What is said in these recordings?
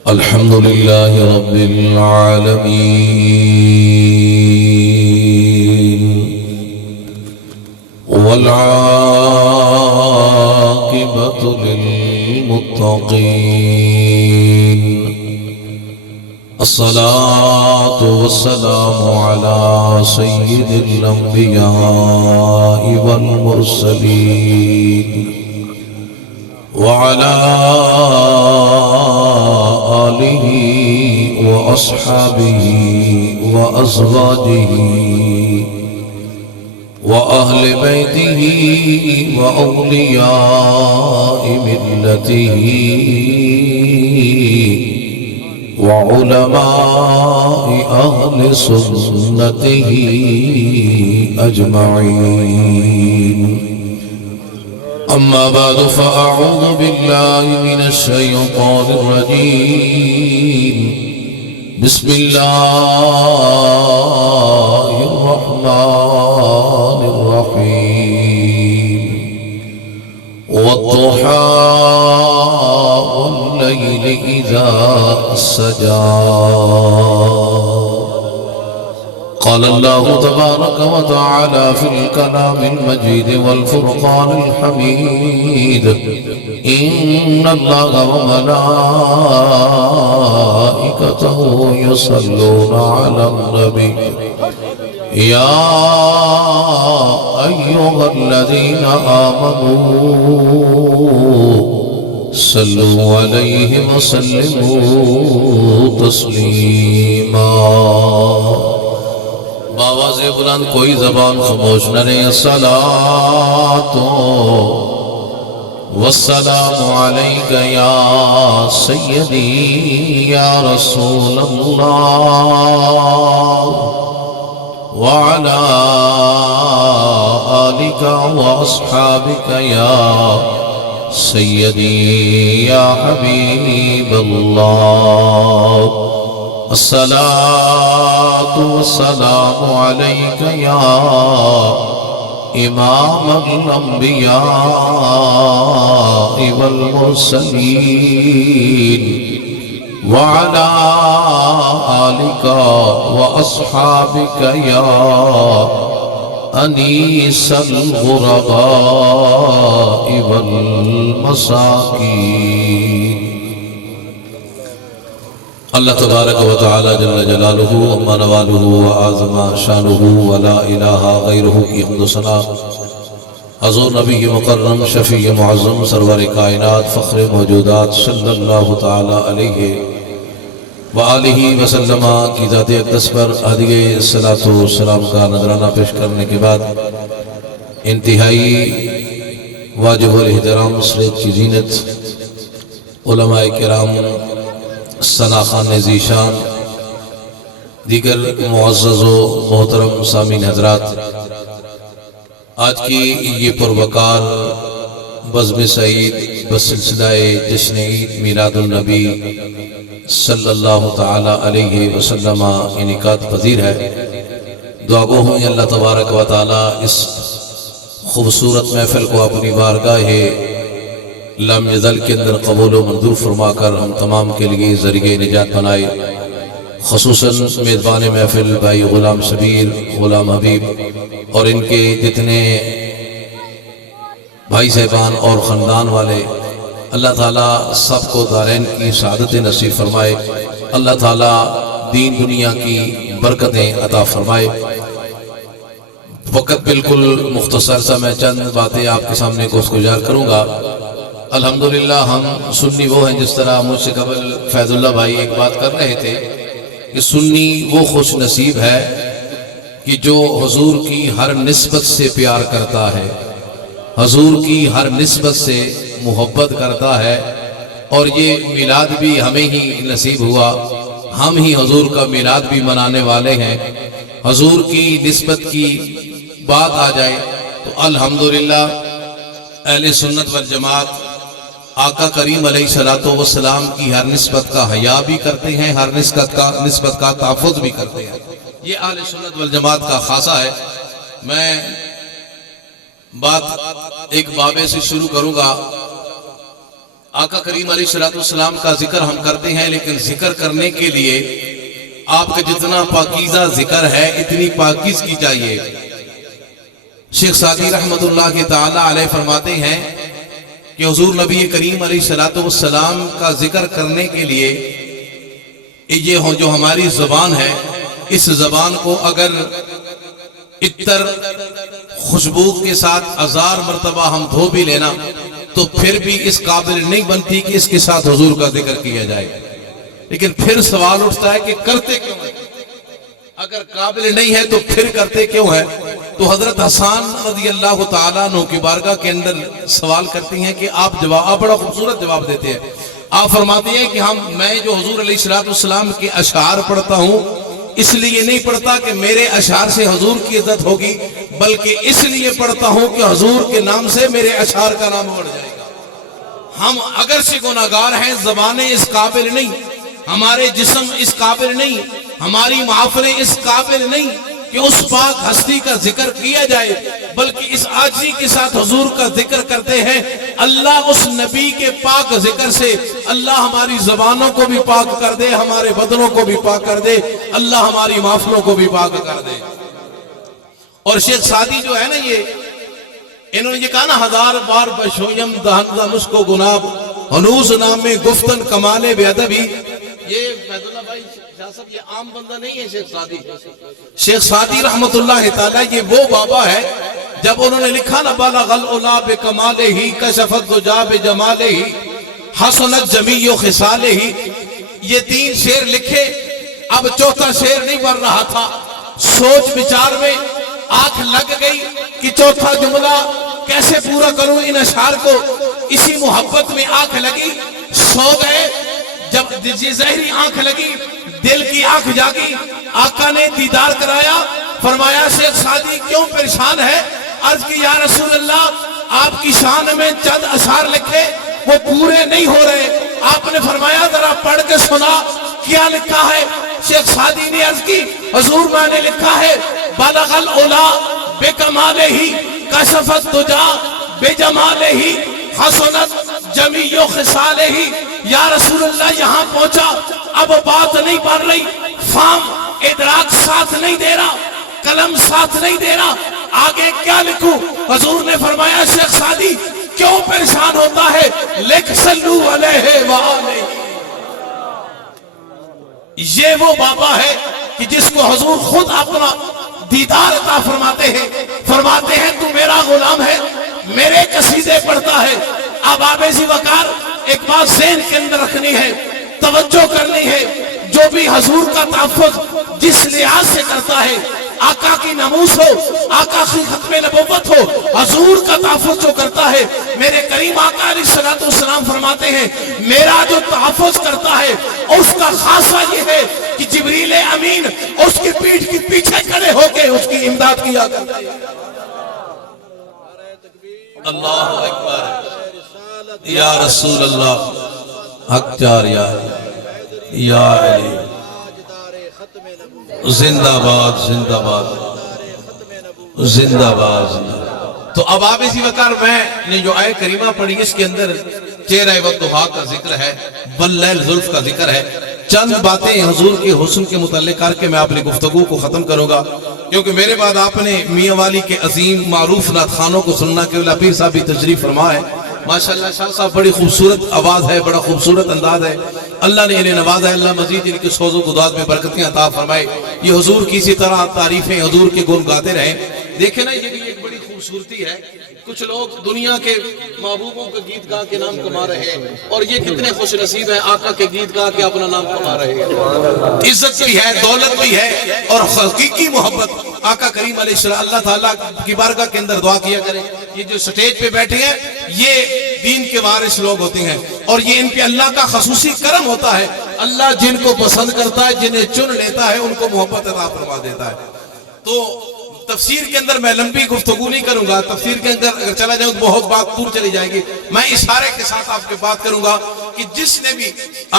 الحمد لله رب العالمين والعاقبة للمتقين الصلاة والسلام على سيد الأنبياء والمرسلين وعلى آله وأصحابه وأزواجه وأهل بيته وأولياء ملته وعلماء أهل سنته أجمعين. أما بعد فأعوذ بالله من الشيطان الرجيم. بسم الله الرحمن الرحيم. والضحى والليل إذا سجى. قال الله تبارك وتعالى في الكلام المجيد والفرقان الحميد. إن الله وملائكته يصلون على النبي يا أيها الذين آمنوا صلوا عليه وسلموا تسليما. بآواز بلند کوئی زبان خاموش نہ رہے. الصلاۃ والسلام علیک یا سیدی یا رسول اللہ وعلی آلک واصحابک یا سیدی یا حبیب اللہ. الصلاة والسلام عليك يا إمام الأنبياء والمرسلين وعلى آلك وأصحابك يا أنيس الغرباء والمساكين. اللہ تبارک و تعالی جل جلالہ اما نوالہ و اعظم شانہ و لا الہ غیرہ کی حمد و ثنا حضور نبی مکرم شفیع معظم سرور کائنات فخر موجودات صلی اللہ تعالی علیہ وآلہ وسلم کی ذات اقدس پر ہدیہ صلاۃ و سلام کا نذرانہ پیش کرنے کے بعد انتہائی واجب الاحترام سلیت کی زینت علماء کرام ثناخان ذیشان دیگر معزز و محترم سامعین حضرات، آج کی یہ پروقار بزم سعید بسلسلہ جشن عید میلاد النبی صلی اللہ تعالی علیہ وسلم انعقاد پذیر ہے. دعا گو ہوں اللہ تبارک و تعالی اس خوبصورت محفل کو اپنی بارگاہ لم یزل کے اندر قبول و منظور فرما کر ہم تمام کے لیے ذریعہ نجات بنائے. خصوصاً میزبان محفل بھائی غلام شبیر، غلام حبیب اور ان کے جتنے بھائی صاحبان اور خاندان والے، اللہ تعالیٰ سب کو دارین کی سعادت نصیب فرمائے. اللہ تعالیٰ دین دنیا کی برکتیں عطا فرمائے. وقت بالکل مختصر سا میں چند باتیں آپ کے سامنے گزار کروں گا. الحمدللہ ہم سنی وہ ہیں، جس طرح مجھ سے قبل فیض اللہ بھائی ایک بات کر رہے تھے کہ سنی وہ خوش نصیب ہے کہ جو حضور کی ہر نسبت سے پیار کرتا ہے، حضور کی ہر نسبت سے محبت کرتا ہے. اور یہ میلاد بھی ہمیں ہی نصیب ہوا، ہم ہی حضور کا میلاد بھی منانے والے ہیں. حضور کی نسبت کی بات آ جائے تو الحمدللہ اہل سنت والجماعت آقا کریم علیہ السلام کی ہر نسبت کا حیا بھی کرتے ہیں، ہر نسبت کا تحفظ بھی کرتے ہیں. یہ اہل سنت والجماعت کا خاصہ ہے. میں بات ایک بابے سے شروع کروں گا. آقا کریم علیہ السلام کا ذکر ہم کرتے ہیں، لیکن ذکر کرنے کے لیے آپ کا جتنا پاکیزہ ذکر ہے اتنی پاکیز کی چاہیے۔ شیخ سعدی رحمت اللہ کے تعالی علیہ فرماتے ہیں کہ حضور نبی کریم علیہ السلام کا ذکر کرنے کے لیے یہ جو ہماری زبان ہے، اس زبان کو اگر عطر خوشبو کے ساتھ 1000 مرتبہ ہم دھو بھی لینا تو پھر بھی اس قابل نہیں بنتی کہ اس کے ساتھ حضور کا ذکر کیا جائے۔ لیکن پھر سوال اٹھتا ہے کہ کرتے کیوں ہیں؟ اگر قابل نہیں ہے تو پھر کرتے کیوں ہیں؟ تو حضرت حسان رضی اللہ تعالیٰ عنہ کی بارگاہ کے اندر سوال کرتی ہیں کہ آپ بڑا خوبصورت جواب دیتے ہیں۔ آپ فرماتے ہیں کہ میں جو حضور علیہ السلام کے اشعار پڑھتا ہوں، اس لیے نہیں پڑھتا کہ میرے اشعار سے حضور کی عزت ہوگی، بلکہ اس لیے پڑھتا ہوں کہ حضور کے نام سے میرے اشعار کا نام بڑھ جائے گا۔ ہم اگر سے گناہگار ہیں، زبانیں اس قابل نہیں، ہمارے جسم اس قابل نہیں، ہماری محافلیں اس قابل نہیں کہ اس پاک ہستی کا ذکر کیا جائے، بلکہ اس عاجزی کے ساتھ حضور کا ذکر کرتے ہیں۔ اللہ اس نبی کے پاک ذکر سے اللہ ہماری زبانوں کو بھی پاک کر دے، ہمارے بدنوں کو بھی پاک کر دے، اللہ ہماری محفلوں کو بھی پاک کر دے۔ اور شیخ سعدی جو ہے نا، انہوں نے یہ کہا نا، 1000 بار بشویم دہندہ مشکو گناب ہنوز نام میں گفتن کمال بے ادبی۔ یہ فیض اللہ بھائی شاہ صاحب، یہ عام بندہ نہیں ہے شیخ سعدی۔ شیخ سعدی رحمت اللہ تعالی یہ وہ بابا ہے، جب انہوں نے لکھا نا بالغ العلا بکمالہ کشفت الدجا بجمالہ حسنت جمیع خصالہ، یہ 3 شعر لکھے، اب چوتھا شعر نہیں بن رہا تھا۔ سوچ بچار میں آنکھ لگ گئی کہ چوتھا جملہ کیسے پورا کروں ان اشعار کو۔ اسی محبت میں آنکھ لگی، سو گئے۔ جب ظاہری آنکھ لگی، دل کی آنکھ جاگی، آقا نے دیدار کرایا، فرمایا شیخ سعدی کیوں پریشان ہے؟ عرض کی یا رسول اللہ، آپ کی شان میں چند اشعار لکھے، وہ پورے نہیں ہو رہے۔ آپ نے فرمایا ذرا پڑھ کے سنا، کیا لکھا ہے؟ شیخ سعدی نے عرض کی حضور میں نے لکھا ہے بالغ العلا بکمالہ کشفت الدجا بجمالہ حسنت جمیع خصالہ۔ یا رسول اللہ یہاں پہنچا، اب بات نہیں بن رہی، فہم ادراک ساتھ نہیں دے رہا، قلم ساتھ نہیں دے رہا، آگے کیا لکھوں؟ حضور نے فرمایا شیخ سعدی کیوں پریشان ہوتا ہے؟ لکھ صلو علیہ وآلہ۔ یہ وہ بابا ہے کہ جس کو حضور خود اپنا دیدار عطا فرماتے ہیں تو میرا غلام ہے، میرے قصیدے پڑھتا ہے۔ اب آبیزی وقار ایک بات ذہن کے اندر رکھنی ہے، توجہ کرنی ہے، جو بھی حضور کا تحفظ جس لحاظ سے کرتا ہے، آقا کی ناموس ہو، آقا کی ختم نبوت ہو، حضور کا تحفظ جو کرتا ہے، میرے کریم آقا علیہ السلام فرماتے ہیں میرا جو تحفظ کرتا ہے اس کا خاصہ یہ ہے کہ جبریل امین اس کی پیٹھ کے پیچھے کھڑے ہو کے اس کی امداد کیا کرتا ہے۔ اللہ اکبر، یا رسول اللہ، حق جار یا علی، زندہ باد زندہ باد زندہ باد۔ تو اب آپ اسی وقار میں نے جو آیت کریمہ پڑھی، اس کے اندر چہرہ والضحیٰ کا ذکر ہے، واللیل زلف کا ذکر ہے۔ چند باتیں حضور کے حسن کے متعلق کر کے میں اپنی گفتگو کو ختم کروں گا، کیونکہ میرے بعد آپ نے میاں والی کے عظیم معروف نعت خانوں کو سننا کے لیے پیر صاحب بھی تشریف فرما ہے۔ ماشاءاللہ شاہ صاحب بڑی خوبصورت آواز ہے، بڑا خوبصورت انداز ہے، اللہ نے انہیں نوازا ہے، اللہ مزید ان کے سوز و گداز میں برکتیں عطا فرمائے۔ یہ حضور کی اسی طرح تعریفیں حضور کے گن گاتے رہیں۔ دیکھیں نا، یہ بھی ایک بڑی خوبصورتی ہے، کچھ لوگ دنیا کے محبوبوں کے گیت گا کے نام کما رہے ہیں، اور یہ کتنے خوش نصیب ہیں آقا کے گیت گا کے اپنا نام کما رہے ہیں۔ عزت بھی ہے، دولت بھی ہے، اور حقیقی محبت آقا کریم علیہ السلام اللہ تعالیٰ کی بارگاہ کے اندر دعا کیا کریں۔ یہ جو سٹیج پہ بیٹھے ہیں یہ دین کے وارث لوگ ہوتے ہیں، اور یہ ان پہ اللہ کا خصوصی کرم ہوتا ہے۔ اللہ جن کو پسند کرتا ہے، جنہیں چن لیتا ہے، ان کو محبت عطا فرما دیتا ہے۔ تو تفسیر کے اندر میں لمبی گفتگو نہیں کروں گا، تفسیر کے اندر اگر چلا جاؤں تو بہت بات دور چلی جائے گی۔ میں اشارے کے ساتھ آپ کے بات کروں گا کہ جس نے بھی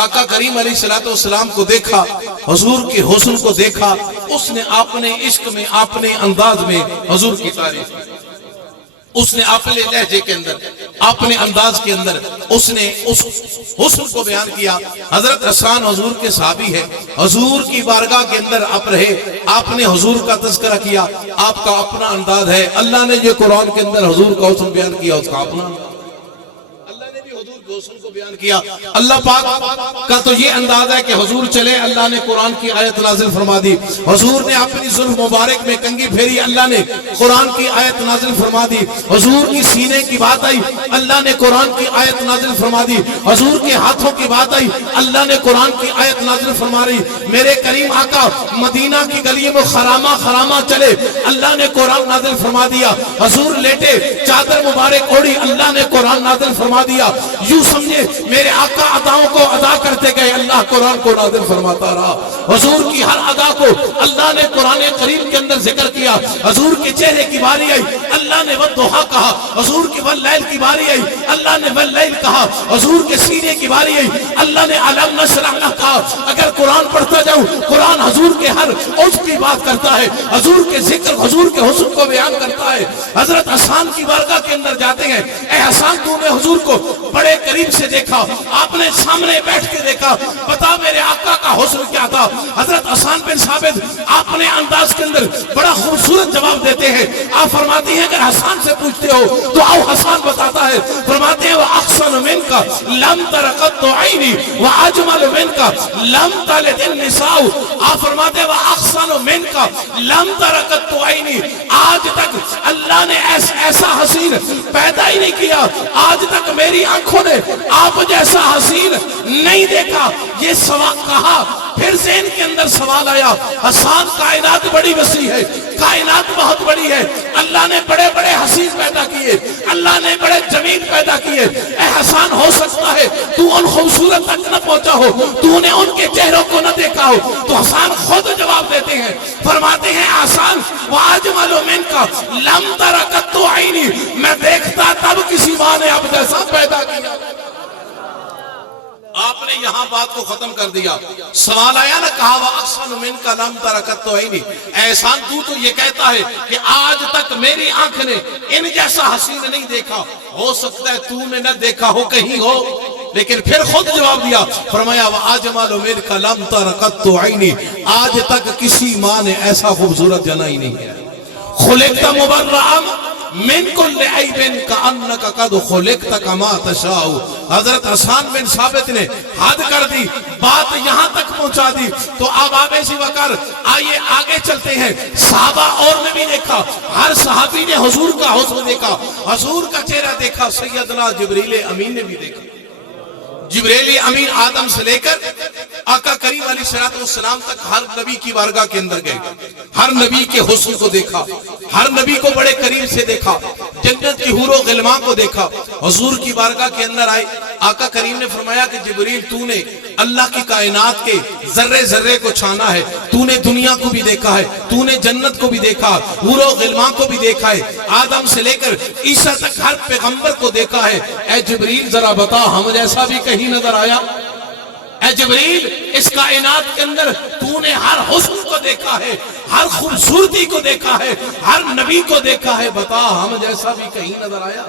آقا کریم علیہ السلام کو دیکھا، حضور کے حسن کو دیکھا، اس نے اپنے عشق میں، اپنے انداز میں حضور کی تعریف کی۔ اس نے اپنے لہجے کے اندر، اپنے انداز کے اندر اس نے اس حسن کو بیان کیا۔ حضرت حسان حضور کے صحابی ہے، حضور کی بارگاہ کے اندر آپ رہے، آپ نے حضور کا تذکرہ کیا، آپ کا اپنا انداز ہے۔ اللہ نے جو قرآن کے اندر حضور کا حسن بیان کیا اس کا اپنا، اللہ نے بھی حضور کے حسن کو بیان کیا۔ اللہ پاک کا تو یہ انداز ہے کہ حضور چلے، اللہ نے قرآن کی آیت نازل فرما دی، حضور نے اپنی زلف مبارک میں کنگھی پھیری، اللہ نے قرآن کی آیت نازل فرما دی، حضور کی سینے کی بات آئی، اللہ نے قرآن کی آیت نازل فرما دی، حضور کے ہاتھوں کی بات آئی، اللہ نے قرآن کی آیت نازل فرما رہی۔ میرے کریم آقا مدینہ کی گلیوں میں خرامہ خرامہ چلے، اللہ نے قرآن نازل فرما دیا، حضور لیٹے چادر مبارک اوڑی، اللہ نے قرآن نازل فرما دیا۔ یوں سمجھے میرے آقا اداؤں کو ادا کرتے گئے، اللہ قرآن کو نازل فرماتا رہا۔ حضور کی ہر ادا کو اللہ نے قرآن کریم کے اندر ذکر کیا۔ حضور کے چہرے کی باری آئی، اللہ نے والضحیٰ کہا، حضور کی واللیل کی باری آئی، اللہ نے واللیل کہا، حضور کے سینے کی باری آئی، اللہ نے علم نشرح لک کہا۔ اگر قرآن پڑھتا جاؤں، قرآن حضور کے ہر عضو کی بات کرتا ہے، حضور کے ذکر، حضور کے حسن کو بیان کرتا ہے۔ حضرت حسان کی بارگاہ کے اندر جاتے ہیں، اے حسان تو نے حضور کو بڑے قریب سے دیکھا، آپ نے سامنے بیٹھ کے دیکھا، بتا میرے آقا کا حسن کیا تھا؟ حضرت حسان بن ثابت اپنے انداز کے اندر بڑا خوبصورت جواب دیتے ہیں۔ آپ فرماتی ہیں اگر حسان سے پوچھتے ہو تو آؤ حسان بتاتا ہے، فرماتے ہیں وَأَحْسَنُ مِنْكَ لَمْ تَرَ قَطُّ عَيْنِي وَأَجْمَلُ مِنْكَ لَمْ تَلِدِ النِّسَاءُ۔ آپ فرماتے ہیں وَأَحْسَنُ مِنْكَ لَمْ تَرَ قَطُّ عَيْنِي، آج تک اللہ نے ایسا حسین پیدا ہی نہیں کیا، آج تک میری آنکھوں نے آپ جیسا حسین نہیں دیکھا۔ یہ سوال کہا، پھر ذہن کے اندر سوال آیا، حسان کائنات بڑی وسیع ہے، کائنات بہت بڑی ہے، اللہ نے بڑے بڑے حسین پیدا کیے، اللہ نے بڑے جمیل پیدا کیے، اے حسان ہو سکتا ہے تو ان خوبصورت تک نہ پہنچا ہو، تو نے ان کے چہروں کو نہ دیکھا ہو۔ تو حسان خود جواب دیتے ہیں، فرماتے ہیں حسان وَأَجْمَلُ مِنْكَ لَمْ تَرَ قَطُّ عَيْنِي، میں دیکھتا تب کسی ماں نے اب جیسا پیدا کیا۔ آپ نے یہاں بات کو ختم کر دیا، سوال آیا نا، کہا وَأَحْسَنُ مِنْكَ لَمْ تَرَ قَطُّ عَيْنِي، احسان تو یہ کہتا ہے کہ آج تک میری آنکھ نے ان جیسا حسین نہیں دیکھا، ہو سکتا ہے تو نے نہ دیکھا ہو، کہیں ہو، لیکن پھر خود جواب دیا، فرمایا وَأَجْمَلُ مِنْكَ لَمْ تَرَ قَطُّ عَيْنِي، آج تک کسی ماں نے ایسا خوبصورت جنا ہی نہیں ہے۔ خُلِقْتَ مُبَرَّأً من کل عیب کأنک قد خلقت کما تشاء۔ حضرت حسان بن ثابت نے حد کر دی، بات یہاں تک پہنچا دی۔ تو اب آب سی وقار آئیے آگے چلتے ہیں۔ صحابہ اور نے بھی دیکھا، ہر صحابی نے حضور کا حسن دیکھا، حضور کا چہرہ دیکھا، سیدنا جبریل امین نے بھی دیکھا۔ جبریل امین آدم سے لے کر آقا کریم علیہ السلام تک ہر نبی کی بارگاہ کے اندر گئے، ہر نبی کے حسن کو دیکھا، ہر نبی کو بڑے قریب سے دیکھا، جنت کی حور و غلمان کو دیکھا۔ حضور کی بارگاہ کے اندر آئے، آقا کریم نے فرمایا کہ جبریل تو نے اللہ کی کائنات کے ذرے ذرے کو چھانا ہے، تو نے دنیا کو بھی دیکھا ہے، تو نے جنت کو بھی دیکھا، حور و غلمان کو بھی دیکھا ہے، آدم سے لے کر عیسیٰ تک ہر پیغمبر کو دیکھا ہے۔ اے جبریل ذرا بتا ہم جیسا بھی کہیں نظر آیا؟ اے جبریل اس کائنات کے اندر تو نے ہر حسن کو دیکھا ہے، ہر خوبصورتی کو دیکھا ہے، ہر نبی کو دیکھا ہے، بتا ہم جیسا بھی کہیں نظر آیا؟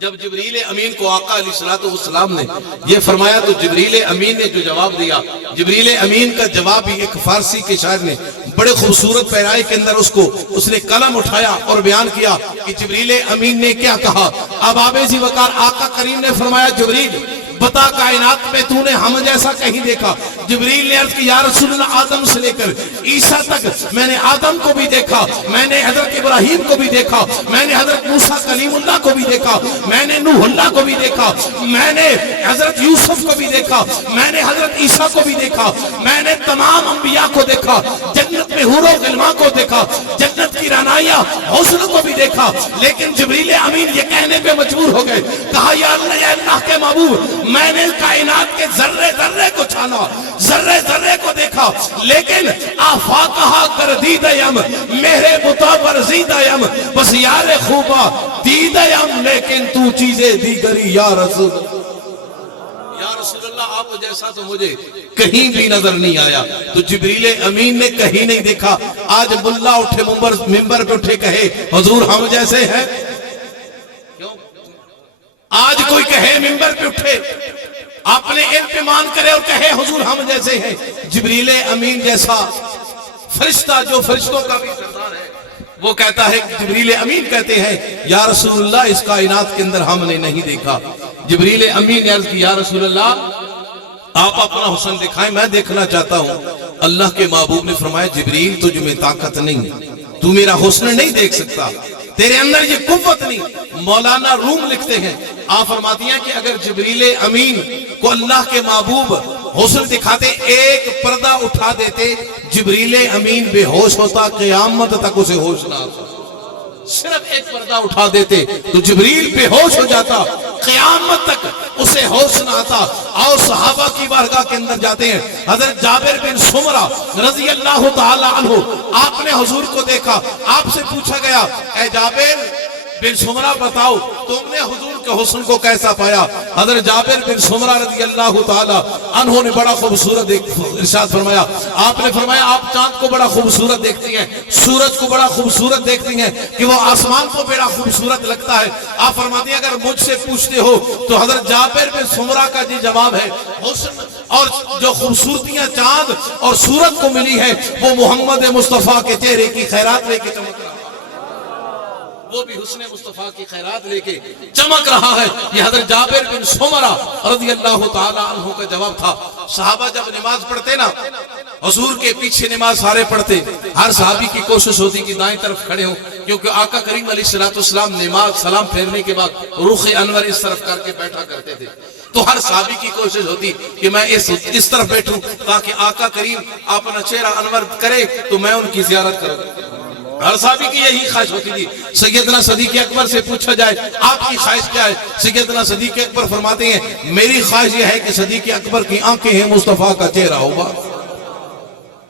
جب جبریل امین کو آقا علیہ السلام نے یہ فرمایا تو جبریل امین نے جو جواب دیا، جبریل امین کا جواب بھی ایک فارسی کے شاعر نے بڑے خوبصورت پیرائے کے اندر اس نے قلم اٹھایا اور بیان کیا کہ جبریل امین نے کیا کہا۔ اب آبِ وقار آقا کریم نے فرمایا جبریل بتا کائنات میں تو نے ہم جیسا کہیں دیکھا؟ جبریل نے عرض کی یا رسول اللہ آدم سے لے کر عیسیٰ تک میں نے آدم کو بھی دیکھا، میں نے حضرت ابراہیم کو بھی دیکھا، میں نے حضرت موسیٰ کلیم اللہ کو بھی دیکھا، میں نے نوح اللہ کو بھی دیکھا، میں نے حضرت یوسف کو بھی دیکھا، میں نے حضرت عیسیٰ کو بھی دیکھا، میں نے تمام انبیاء کو دیکھا، جنت میں حور و غلمان کو دیکھا، جنت کی رعنائیاں حسن کو بھی دیکھا۔ لیکن جبریل امین یہ کہنے پہ مجبور ہو گئے، کہا یا اللہ کے محبوب میں نے کائنات کے ذرے ذرے کو چھانا، ذرے ذرے کو دیکھا، لیکن آفاقہا گردیدیم میرے متابر زیدیم، بس یار خوبا دیدیم لیکن تو چیزیں دیگری یا رسول اللہ آپ جیسا تو مجھے کہیں بھی نظر نہیں آیا. تو جبریل امین نے کہیں نہیں دیکھا. آج ملا اٹھے ممبر پہ اٹھے کہے حضور ہم جیسے ہیں. آج کوئی کہے ممبر پہ اٹھے اپنے علم پہ مان کرے اور کہے حضور ہم جیسے ہیں. جبریل امین جیسا فرشتہ جو فرشتوں کا بھی سردار ہے وہ کہتا ہے, جبریل امین کہتے ہیں یا رسول اللہ اس کائنات کے اندر ہم نے نہیں دیکھا. جبریل امین نے عرض کی یا رسول اللہ آپ اپنا حسن دکھائیں میں دیکھنا چاہتا ہوں. اللہ کے محبوب نے فرمایا جبریل تجھ میں طاقت نہیں, تو میرا حسن نہیں دیکھ سکتا, تیرے اندر یہ قوت نہیں. مولانا روم لکھتے ہیں, آپ فرماتی ہیں کہ اگر جبریل امین کو اللہ کے محبوب حسن دکھاتے ایک پردہ اٹھا دیتے جبریل امین بے ہوش ہوتا, قیامت تک اسے ہوش نہ آتا. صرف ایک پردہ اٹھا دیتے تو جبریل بے ہوش ہو جاتا, قیامت تک اسے ہوش نہ آتا. اور صحابہ کی بارگاہ کے اندر جاتے ہیں. حضرت جابر بن سمرہ رضی اللہ تعالی عنہ, آپ نے حضور کو دیکھا, آپ سے پوچھا گیا اے جابر بن سمرہ بتاؤ تم نے حضور کے حسن کو کیسا پایا. حضرت جابر بن سمرہ رضی اللہ تعالی عنہ نے بڑا خوبصورت ارشاد فرمایا, آپ نے فرمایا آپ چاند کو بڑا خوبصورت دیکھتی ہیں, سورج کو بڑا خوبصورت دیکھتی ہیں کہ وہ آسمان کو بڑا خوبصورت لگتا ہے. آپ فرماتی ہیں اگر مجھ سے پوچھتے ہو تو حضرت جابر بن سمرہ کا یہ جواب ہے حسن اور جو خوبصورتیاں چاند اور سورج کو ملی ہے وہ محمد مصطفیٰ کے چہرے کی خیرات لے کے چمک رہا ہے, وہ بھی حسن مصطفیٰ کی خیرات لے کے چمک رہا ہے. یہ حضرت جابر بن سمرہ رضی اللہ تعالی عنہ کا جواب تھا. صحابہ جب نماز پڑھتے نا حضور کے پیچھے نماز سارے پڑھتے, ہر صحابی کی کوشش ہوتی کہ دائیں طرف کھڑے ہوں, کیونکہ آقا کریم علیہ السلام نماز سلام پھیرنے کے بعد رخ انور اس طرف کر کے بیٹھا کرتے تھے. تو ہر صحابی کی کوشش ہوتی کہ میں اس طرف بیٹھوں تاکہ آقا کریم اپنا چہرہ انور کرے تو میں ان کی زیارت کروں. ہر صحابی کی یہی خواہش ہوتی تھی. سیدنا صدیق اکبر سے پوچھا جائے آپ کی خواہش کیا ہے, سیدنا صدیق اکبر فرماتے ہیں میری خواہش یہ ہے کہ صدیق اکبر کی آنکھیں ہیں مصطفیٰ کا چہرہ ہوگا.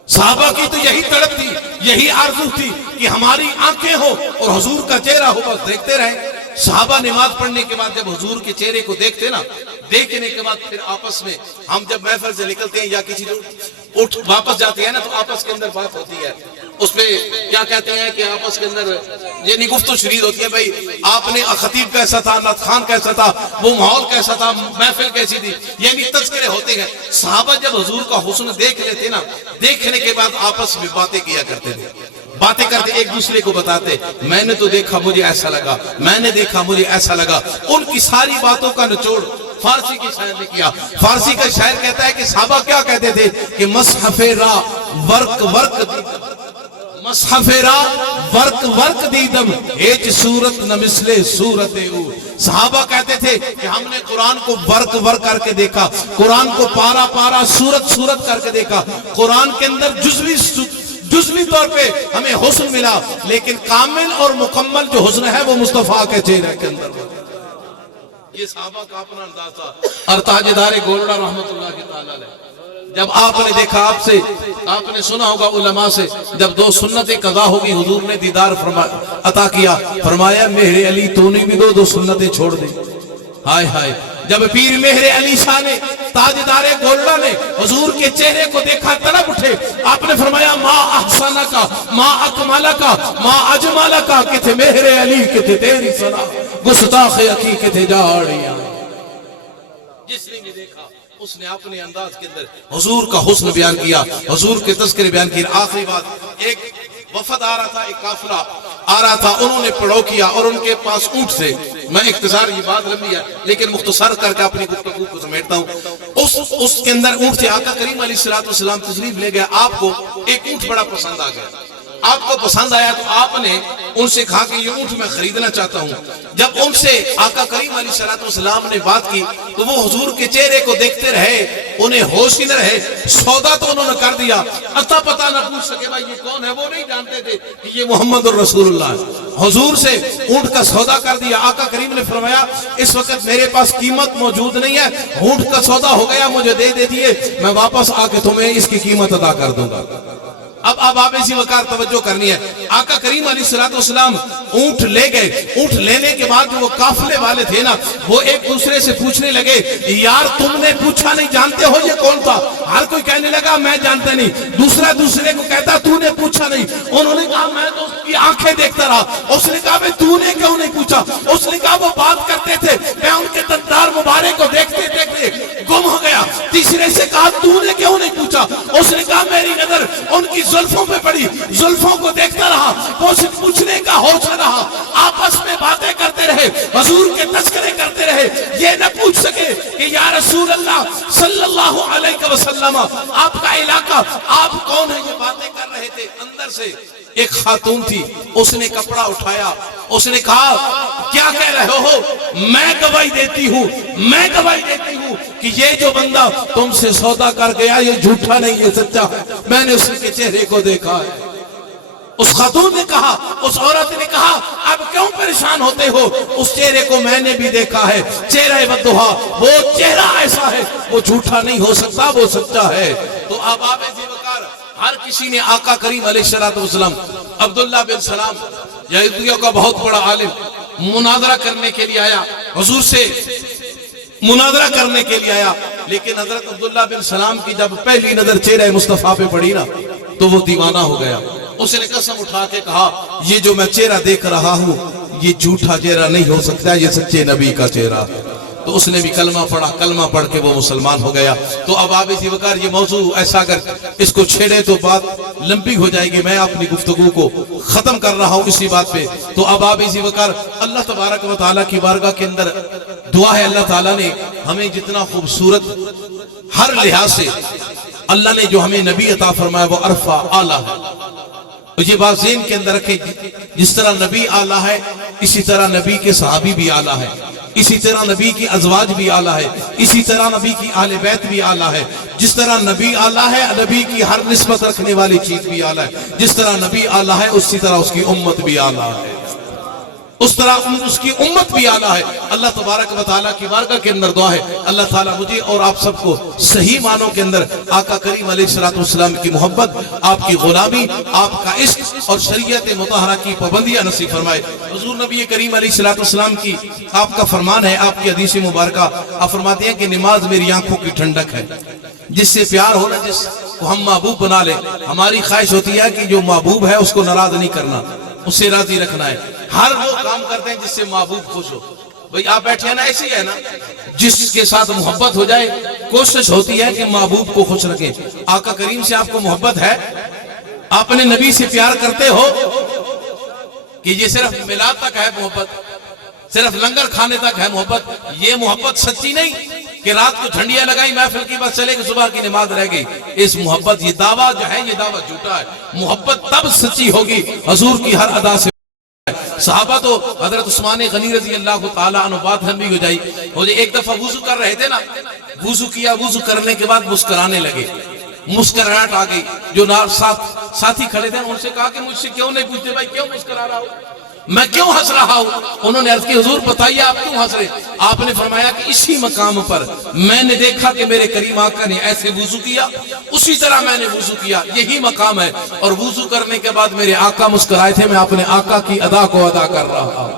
صحابہ کی تو یہی تڑپ تھی, یہی آرزو تھی کہ ہماری آنکھیں ہو اور حضور کا چہرہ ہو, بس دیکھتے رہیں. صحابہ نماز پڑھنے کے بعد جب حضور کے چہرے کو دیکھتے نا, دیکھنے کے بعد پھر آپس میں ہم جب محفل سے نکلتے ہیں یا کسی اٹھ واپس جاتے ہیں نا تو آپس کے اندر بات ہوتی ہے. اس پہ کیا کہتے ہیں کہ آپس کے اندر یعنی گفتگو شرید ہوتی ہے, بھئی آپ نے خطیب کیسا تھا, نعت خوان کیسا تھا, وہ ماحول کیسا تھا, محفل کیسی تھی, یعنی تذکرے ہوتے ہیں. صحابہ جب حضور کا حسن دیکھ لیتے نا, دیکھنے کے بعد آپس میں باتیں کیا کرتے تھے, باتیں کرتے ایک دوسرے کو بتاتے میں نے تو دیکھا مجھے ایسا لگا, میں نے دیکھا مجھے ایسا لگا. ان کی ساری باتوں کا نچوڑ فارسی کی شاعر نے کیا. فارسی کا شاعر کہتا ہے کہ صحابہ کیا کہتے تھے کہ مصحف را ورق مصحف را ورق ورق دیدم ایچ صورت نہ مثل صورت او. صحابہ کہتے تھے کہ ہم نے قرآن کو ورق ورق کر کے دیکھا, قرآن کو پارا پارا صورت صورت کر کے دیکھا. قرآن کے اندر جزوی طور پہ ہمیں حسن ملا, لیکن کامل اور مکمل جو حسن ہے وہ مصطفیٰ کے چہرے کے اندر. یہ صحابہ کا اپنا انداز تھا. اور تاجدار گولڑا رحمت اللہ کی تعالی علیہ جب آپ نے دیکھا, آپ نے سنا ہوگا علماء سے, جب 2 سنتیں قضا ہوگی حضور نے دیدار عطا کیا, فرمایا مہر علی تو نے بھی 2 سنتیں چھوڑ دیں. ہائے ہائے, جب پیر مہر علی شاہ نے تاجدار گولڑا نے حضور کے چہرے کو دیکھا تڑپ اٹھے. آپ نے فرمایا ما احسانہ کا, ما اکمالہ کا, ما اجمالہ کا, کہ تھے مہر علی کہ تھے تیری صدا, گستاخ عقی کہ تھے جاڑیاں. جس نے بھی دیکھا اس نے اپنے انداز کے اندر حضور کا حسن بیان کیا, حضور کے تذکرے بیان کیا. آخری بات, ایک وفد آ رہا تھا, ایک قافلہ آ رہا تھا, انہوں نے پڑاؤ کیا اور ان کے پاس اونٹ تھے. میں اختصار, یہ بات لمبی ہے لیکن مختصر کر کے اپنی گفتگو کو سمیٹتا ہوں. اس کے اندر اونٹ تھے. آقا کریم علیہ السلام تشریف لے گیا, آپ کو ایک اونٹ بڑا پسند آ گیا. آپ کو پسند آیا تو آپ نے ان سے کہا کہ یہ اونٹ میں خریدنا چاہتا ہوں. جب ان سے آقا کریم علیہ السلام نے بات کی تو وہ حضور کے چہرے کو دیکھتے رہے, انہیں ہوش ہی نہ رہے. سودا تو انہوں نے کر دیا, اتا پتہ نہ پوچھ سکے بھائی یہ کون ہے, وہ نہیں جانتے تھے کہ یہ محمد الرسول اللہ ہے. حضور سے اونٹ کا سودا کر دیا. آقا کریم نے فرمایا اس وقت میرے پاس قیمت موجود نہیں ہے, اونٹ کا سودا ہو گیا, مجھے دے دیجئے, میں واپس آ کے تمہیں اس کی قیمت ادا کر دوں گا. اب آپ اسی وقار توجہ کرنی ہے. آقا کریم علیہ السلام اونٹ لے گئے. اونٹ لینے کے بعد وہ قافلے والے تھے نا, وہ ایک دوسرے سے پوچھنے لگے, یار تم نے پوچھا نہیں جانتے ہو یہ کون تھا؟ ہر کوئی کہنے لگا میں جانتا نہیں. دوسرا دوسرے کو کہتا تو نے پوچھا نہیں. انہوں نے کہا میں تو اس کی آنکھیں دیکھتا رہا. اس نے کہا میں تو نے کیوں نہیں پوچھا؟ اس نے کہا وہ بات کرتے تھے, میں ان کے دندار مبارک کو دیکھتے دیکھتے گم ہو گیا. تیسرے سے کہا تو نے کیوں نہیں پوچھا؟ اس نے کہا میری نظر ان کی زلفوں پہ پڑی, زلفوں کو دیکھتا رہا, وہ سے پوچھنے کا ہوش نہ رہا. آپس میں باتیں کرتے رہے, حضور کے تذکرے کرتے رہے. یہ نہ پوچھ سکے کہ یا رسول اللہ صلی اللہ علیہ وسلم آپ کا علاقہ, آپ کون ہیں؟ یہ باتیں کر رہے تھے. اندر سے ایک خاتون تھی, اس نے کپڑا اٹھایا, اس نے کہا کیا کہہ رہے ہو؟ میں گواہی دیتی ہوں, میں گواہی دیتی ہوں کہ یہ جو بندہ تم سے سودا کر گیا یہ جھوٹا نہیں, یہ سچا ہے. میں نے اس کے چہرے کو دیکھا ہے. اس خاتون نے کہا, اس عورت نے کہا اب کیوں پریشان ہوتے ہو؟ اس چہرے کو میں نے بھی دیکھا ہے, چہرہ بدوہا, وہ چہرہ ایسا ہے, وہ جھوٹا نہیں ہو سکتا, وہ سچا ہے. تو اب آپ ایسی وقار ہر کسی نے آقا کریم علیہ السلام عبداللہ بن سلام یہودیوں کا بہت بڑا عالم مناظرہ کرنے کے لیے آیا, حضور سے مناظرہ کرنے کے لیے آیا. لیکن حضرت عبداللہ بن سلام کی جب پہلی نظر چہرہ مصطفیٰ پہ پڑی نا تو وہ دیوانہ ہو گیا. اس نے قسم اٹھا کے کہا یہ جو میں چہرہ دیکھ رہا ہوں یہ جھوٹا چہرہ نہیں ہو سکتا, یہ سچے نبی کا چہرہ. تو اس نے بھی کلمہ پڑھا, کلمہ پڑھ کے وہ مسلمان ہو گیا. تو اب آپ اسی وقار یہ موضوع ایسا اگر اس کو چھیڑے تو بات لمبی ہو جائے گی. میں اپنی گفتگو کو ختم کر رہا ہوں اسی بات پہ. تو اب آپ اسی وقار اللہ تبارک و تعالیٰ کی بارگاہ کے اندر دعا ہے, اللہ تعالیٰ نے ہمیں جتنا خوبصورت ہر لحاظ سے اللہ نے جو ہمیں نبی عطا فرمایا وہ عرفہ اعلیٰ ہے. یہ بات ذہن کے اندر رکھے, جس طرح نبی اعلیٰ ہے اسی طرح نبی کے صحابی بھی اعلیٰ ہے, اسی طرح نبی کی ازواج بھی اعلیٰ ہے, اسی طرح نبی کی اہل بیت بھی اعلیٰ ہے. جس طرح نبی اعلیٰ ہے نبی کی ہر نسبت رکھنے والی چیز بھی اعلیٰ ہے. جس طرح نبی اعلیٰ ہے اسی طرح اس کی امت بھی اعلیٰ ہے, اس طرح اس کی امت بھی اعلیٰ ہے. اللہ تبارک و تعالیٰ کی بارگاہ کے اندر دعا ہے اللہ تعالیٰ مجھے اور آپ سب کو صحیح معنوں کے اندر آقا کریم علیہ السلام کی محبت, آپ کی غلامی, آپ کا عشق اور شریعت مطہرہ کی پابندیاں نصیب فرمائے. حضور نبی کریم علیہ السلام کی آپ کا فرمان ہے, آپ کی حدیث مبارکہ آپ فرماتے ہیں کہ نماز میری آنکھوں کی ٹھنڈک ہے. جس سے پیار ہو نا, جس کو ہم محبوب بنا لیں, ہماری خواہش ہوتی ہے کہ جو محبوب ہے اس کو ناراض نہیں کرنا, اس سے راضی رکھنا ہے. ہر وہ کام کرتے ہیں جس سے محبوب خوش ہو. بھئی آپ بیٹھے ہیں نا, ایسی ہے نا, جس کے ساتھ محبت ہو جائے کوشش ہوتی ہے کہ محبوب کو خوش رکھیں. آقا کریم سے آپ کو محبت ہے, آپ نے نبی سے پیار کرتے ہو کہ یہ صرف میلاد تک ہے محبت, صرف لنگر کھانے تک ہے محبت. یہ محبت سچی نہیں کہ رات کو جھنڈیاں لگائی محفل کی بس چلے گی صبح کی نماز رہ گئی. اس محبت, یہ دعویٰ جو ہے یہ دعویٰ جھوٹا ہے. محبت تب سچی ہوگی حضور کی ہر ادا سے. صحابہ تو حضرت عثمان غنی رضی اللہ تعالیٰ عنہ بات ہم بھی ہو جائی. مجھے ایک دفعہ وضو کر رہے تھے نا, وضو کیا, وضو کرنے کے بعد مسکرانے لگے, مسکراہٹ آ گئی. جو ساتھی کھڑے تھے ان سے کہا کہ مجھ سے کیوں نہیں پوچھتے بھائی کیوں مسکرا رہا ہو, میں کیوں ہنس رہا ہوں؟ انہوں نے عرض کی حضور بتائیے آپ کیوں ہنس رہے؟ آپ نے فرمایا کہ اسی مقام پر میں نے دیکھا کہ میرے کریم آقا نے ایسے وضو کیا, اسی طرح میں نے وضو کیا, یہی مقام ہے. اور وضو کرنے کے بعد میرے آقا مسکرائے تھے, میں اپنے آقا کی ادا کو ادا کر رہا ہوں.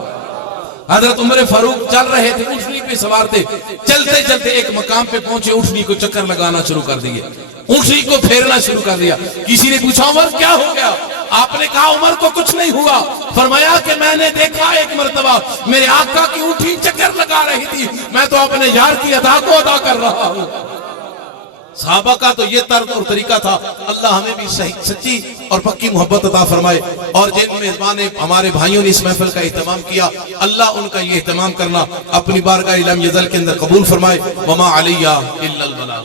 حضرت عمر فاروق چل رہے تھے, اونٹنی پہ سوار تھے, چلتے چلتے ایک مقام پہ پہنچے, اونٹنی کو چکر لگانا شروع کر دیے, اونٹنی کو پھیرنا شروع کر دیا. کسی نے پوچھا عمر کیا ہو گیا؟ آپ نے کہا عمر کو کچھ نہیں ہوا. فرمایا کہ میں نے دیکھا ایک مرتبہ میرے آقا کی اونٹنی چکر لگا رہی تھی, میں تو اپنے یار کی ادا کو ادا کر رہا ہوں. صحابہ کا تو یہ طرز اور طریقہ تھا. اللہ ہمیں بھی سچی اور پکی محبت عطا فرمائے. اور جن میزبان ہمارے بھائیوں نے اس محفل کا اہتمام کیا, اللہ ان کا یہ اہتمام کرنا اپنی بارگاہ لم یزل کے اندر قبول فرمائے. وما علیہ الا البلاغ.